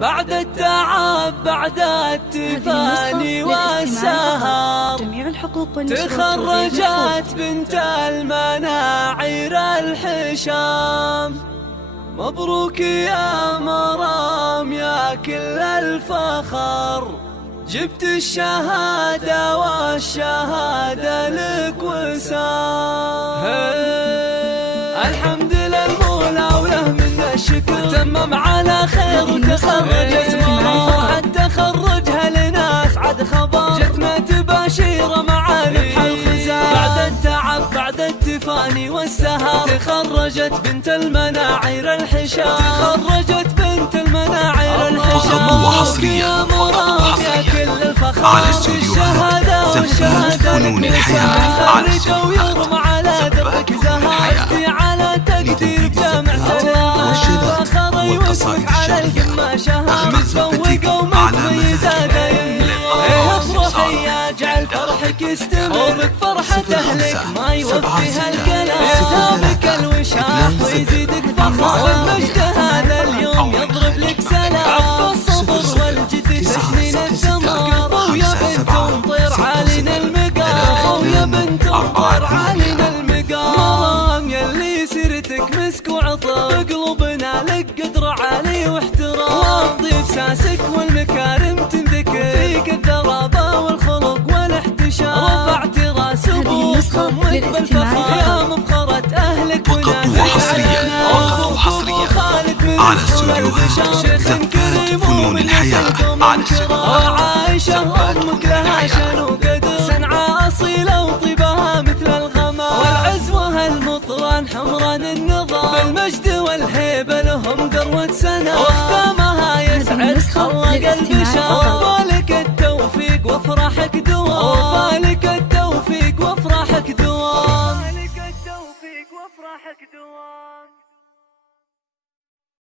بعد التعب بعد التفاني والسهر تخرجت بنت المناعير الحشام. مبروك يا مرام يا كل الفخر، جبت الشهادة والشهادة لك وسام. الحمد للمولى وله من الشكر، تمم على خير وتخرجت مرام. فرحة تخرجها لناس عد خبر، جتنا تباشير مع ربح الخزام. بعد التعب بعد التفاني والسهر تخرجت بنت المناعير الحشام. تخرجت بنت المناعير الحشام. فقط وحصريا على استوديو زنبات فنون الحياة. على استوديو زنبات فنون الحياة لتنفيذ الزنبات والشذات والقصائد الشعرية. مخزفتك على افرحي يا جعل فرحك يستمر، وبك فرحة اهلك ما يوفيها الكلام. يسابك الوشاح ويزيدك فخر، والمجد هذا اليوم يضرب لك سلام. عف الصبر والجد تشنين الثمار، ويا بنت امطير علينا المقام. ويا بنت امطير علينا المقام. مرام يلي سيرتك مسك وعطر، قلوبنا لك قدر عالي واحترام. واضي بساسك والمكارم تنذكر، فيك الذرابة والخلق والاحتشام. رفعت راس ابوك امك بالفخر، يا مفخرة اهلك وناسك. وحصريا على استوديوهات زنبات فنون الحياة. على وعائشة امك لها شان وقدر، سنعة اصيلة وطيبها مثل الغمام. والعزوة المطران حمران النظام، بالمجد والهيبة لهم ذروة سنة. واختامها يسعد خلق البشر، وفالك التوفيق وافراحك دوام. وفالك التوفيق وافراحك دوام.